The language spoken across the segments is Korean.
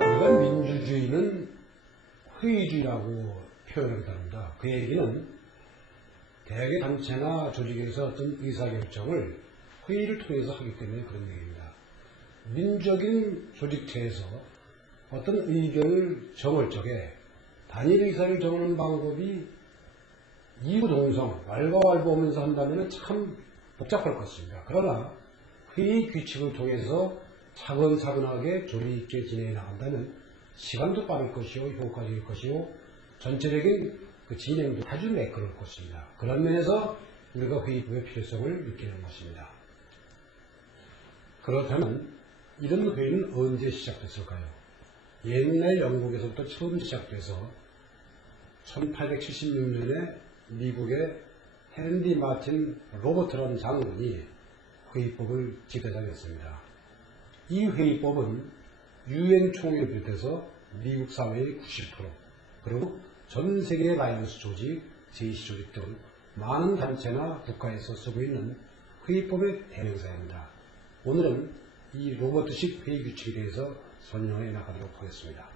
우리가 민주주의는 회의주의라고 표현하기도 합니다. 그 얘기는 대개 단체나 조직에서 어떤 의사결정을 회의를 통해서 하기 때문에 그런 얘기입니다. 민주적인 조직체에서 어떤 의견을 정할 적에 단일 의사를 정하는 방법이 이구동성, 왈가왈부하면서 한다면 참 복잡할 것입니다. 그러나 회의 규칙을 통해서 차근차근하게 조리 있게 진행해 나간다면 시간도 빠를 것이요, 효과적일 것이요, 전체적인 그 진행도 아주 매끄러울 것입니다. 그런 면에서 우리가 회의법의 필요성을 느끼는 것입니다. 그렇다면 이런 회의는 언제 시작됐을까요? 옛날 영국에서부터 처음 시작돼서 1876년에 미국의 헨리 마틴 로버트라는 장군이 회의법을 지도자였습니다. 이 회의법은 유엔 총회를 비롯해서 미국 사회의 90% 그리고 전 세계의 라이언스 조직, 제이시 조직 등 많은 단체나 국가에서 쓰고 있는 회의법의 대명사입니다. 오늘은 이 로버트식 회의 규칙에 대해서 설명해 나가도록 하겠습니다.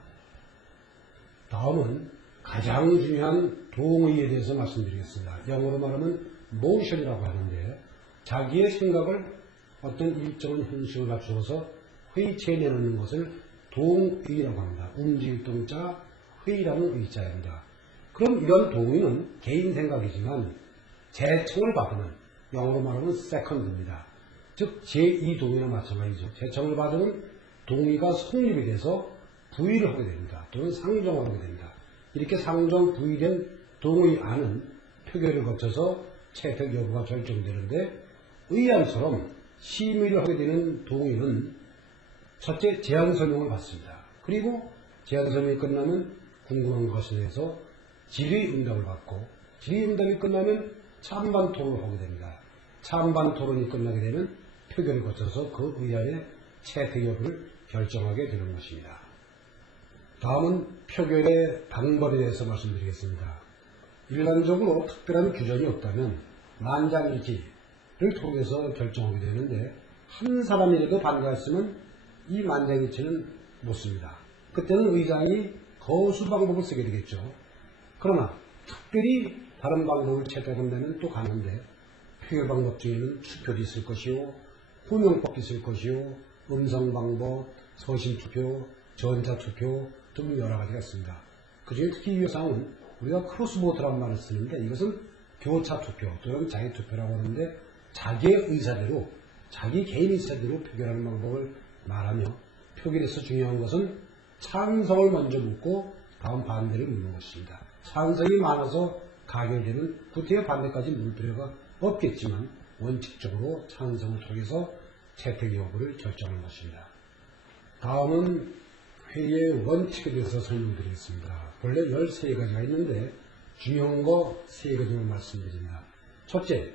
다음은 가장 중요한 동의에 대해서 말씀드리겠습니다. 영어로 말하면 motion이라고 하는데 자기의 생각을 어떤 일정한 형식을 갖추어서 회의체에 내놓는 것을 동의라고 합니다. 움직일 동자, 회의라는 의자입니다. 그럼 이런 동의는 개인 생각이지만 제청을 받으면 영어로 말하면 second입니다. 즉 제2동의나 마찬가지죠. 제청을 받으면 동의가 성립이 돼서 부의를 하게 됩니다. 또는 상정을 하게 됩니다. 이렇게 상정, 부의된 동의안은 표결을 거쳐서 채택 여부가 결정되는데 의안처럼 심의를 하게 되는 동의는 첫째 제안 설명을 받습니다. 그리고 제안 설명이 끝나면 궁금한 것에 대해서 질의응답을 받고 질의응답이 끝나면 찬반 토론을 하게 됩니다. 찬반 토론이 끝나게 되면 표결을 거쳐서 그 의안의 채택 여부를 결정하게 되는 것입니다. 다음은 표결의 방법에 대해서 말씀드리겠습니다. 일반적으로 특별한 규정이 없다면 만장일치를 통해서 결정하게 되는데 한 사람이라도 반대했으면 이 만장일치는 못 씁니다. 그때는 의장이 거수 방법을 쓰게 되겠죠. 그러나 특별히 다른 방법을 채택한다면 또 가는데 표결 방법 중에는 투표도 있을 것이요, 호명법도 있을 것이요, 음성방법, 서신투표, 전자투표 등 여러 가지가 있습니다. 그 중에 특히 유효사항은 우리가 크로스보트라는 말을 쓰는데 이것은 교차투표 또는 자기투표라고 하는데 자기의 의사대로 자기 개인 의사대로 표결하는 방법을 말하며 표결에서 중요한 것은 찬성을 먼저 묻고 다음 반대를 묻는 것입니다. 찬성이 많아서 가결되면 구태여 반대까지 묻을 필요가 없겠지만 원칙적으로 찬성을 통해서 채택 여부를 결정하는 것입니다. 다음은 회의의 원칙에 대해서 설명드리겠습니다. 본래 13가지가 있는데 중요한 거 3가지만 말씀드립니다. 첫째,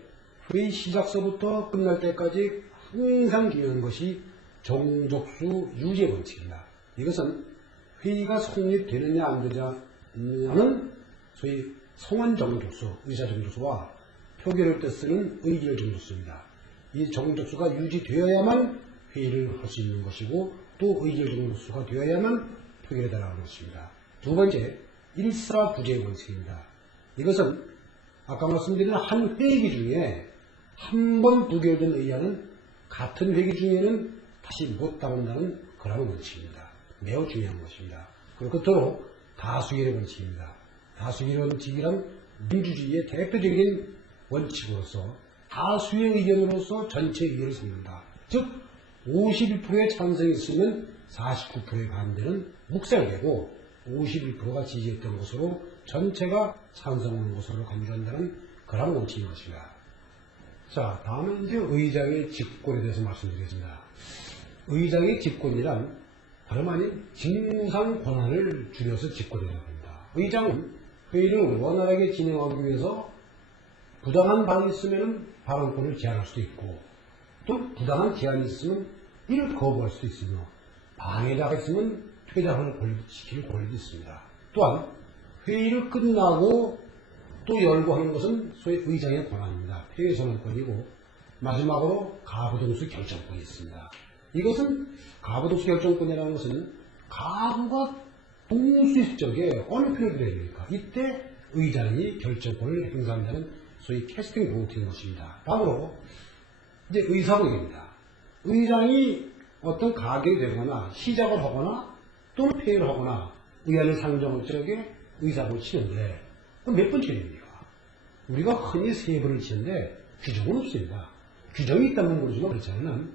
회의 시작서부터 끝날 때까지 항상 중요한 것이 정족수 유지 원칙입니다. 이것은 회의가 성립되느냐 안 되느냐는 소위 성원 정족수, 의사 정족수와 표결할 때 쓰는 의결 정족수입니다. 이 정족수가 유지되어야만 회의를 할 수 있는 것이고 또 의결 정족수가 되어야만 표결에 달하는 것입니다. 두 번째, 일사부재 원칙입니다. 이것은 아까 말씀드린 한 회기 중에 한 번 부결된 의안은 같은 회기 중에는 다시 못 당한다는 그런 원칙입니다. 매우 중요한 것입니다. 그리고 끝으로 다수결의 원칙입니다. 다수결의 원칙이란 민주주의의 대표적인 원칙으로서 다수의 의견으로서 전체 의견을 삼는다. 즉 51%의 찬성이 있으면 49%의 반대는 묵살되고 51%가 지지했던 것으로 전체가 찬성하는 것으로 간주한다는 그런 원칙인 것입니다. 자, 다음은 이제 의장의 직권에 대해서 말씀드리겠습니다. 의장의 직권이란 다름 아닌 직무상 권한을 줄여서 직권이라고 합니다. 의장은 회의를 원활하게 진행하기 위해서 부당한 발언이 있으면 발언권을 제한할 수도 있고 또 부당한 제한이 있으면 이를 거부할 수도 있으며 방해자가 있으면 퇴장을 시킬 권리도 있습니다. 또한 회의를 끝나고 또 열고 하는 것은 소위 의장의 권한입니다. 회의 선언권이고 마지막으로 가부동수 결정권이 있습니다. 이것은 가부독수 결정권이라는 것은 가부가 동수식적에 어느 편을 들어야 됩니까? 이때 의장이 결정권을 행사한다는 소위 캐스팅 보트인 것입니다. 다음으로 이제 의사봉입니다. 의장이 어떤 가결이 되거나 시작을 하거나 또는 폐회를 하거나 의안을 상정할 적에 의사봉을 치는데 그럼 몇 번 쳐야 됩니까? 우리가 흔히 3번을 치는데 규정은 없습니다. 규정이 있다면 모르지만 그렇지 않으면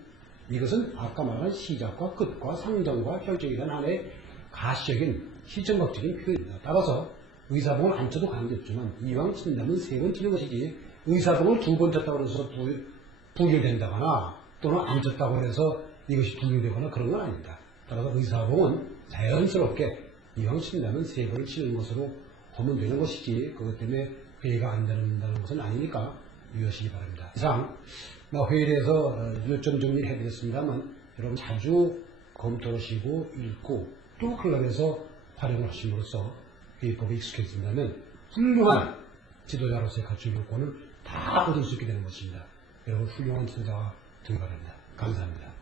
이것은 아까 말한 시작과 끝과 상정과 결정이라는 하나의 가시적인 시점각적인 표현입니다. 따라서 의사봉을 안 쳐도 관계없지만 이왕 친다면 3번 치는 것이지 의사봉을 2번 쳤다고 해서 부결된다거나 또는 안 쳤다고 해서 이것이 부결되거나 그런 건 아닙니다. 따라서 의사봉은 자연스럽게 이왕 친다면 3번을 치는 것으로 하면 되는 것이지 그것 때문에 회의가 안 된다는 것은 아니니까 유의하시기 바랍니다. 이상 회의에 대해서 요점 정리를 해드렸습니다만 여러분 자주 검토하시고 읽고 또 클럽에서 활용을 하심으로써 회의법에 익숙해진다면 훌륭한 지도자로서의 갖춘 요건을 다 얻을 수 있게 되는 것입니다. 여러분 훌륭한 지도자가 되기 바랍니다. 감사합니다.